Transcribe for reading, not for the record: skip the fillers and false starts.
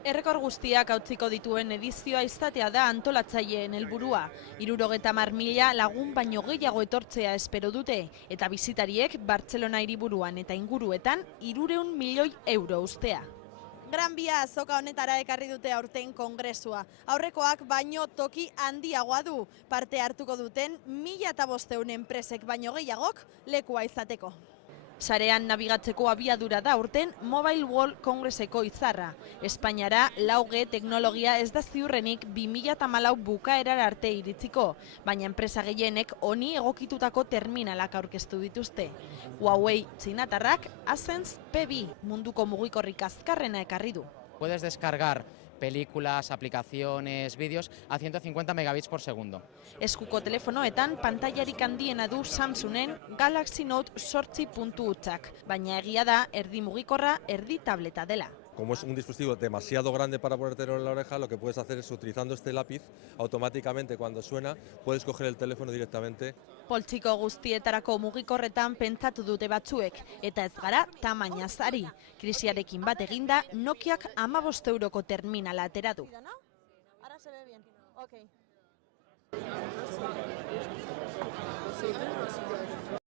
Errekor guztiak hautziko dituen edizioa izatea da antolatzaileen helburua. 70.000 lagun baino gehiago etortzea espero dute, eta bisitariek Bartzelona hiriburuan eta inguruetan 300 milioi euro ustea. Gran Bia azoka honetara ekarri dute aurten kongresua. Aurrekoak baino toki handiagoa du. Parte hartuko duten 1.500 enpresek baino gehiagok lekua izateko. Sarean nabigatzeko abiadura da urten Mobile World Kongreseko izarra. Espainiara 4G teknologia ez da ziurrenik 2014 bukaerar arte iritziko, baina enpresa gehienek honi egokitutako terminalak aurkeztu dituzte. Huawei txinatarrak Ascens P2 munduko mugikorrik azkarrena ekarri du. Puedes descargar películas, aplicaciones, vídeos a 150 megabits por segundo. Eskuko telefonoetan pantailarik handiena du Samsungen Galaxy Note 8.0, baina egia da erdi mugikorra, erdi tableta dela. Como es un dispositivo demasiado grande para ponértelo en la oreja, lo que puedes hacer es, utilizando este lápiz, automáticamente cuando suena, puedes coger el teléfono directamente. Poltsiko guztietarako mugikorretan pentsatu dute batzuek, eta ez gara tamainaz ari. Krisiarekin bat eginda, Nokiak 15 euroko terminala atera du. Ahora se ve bien. Okay.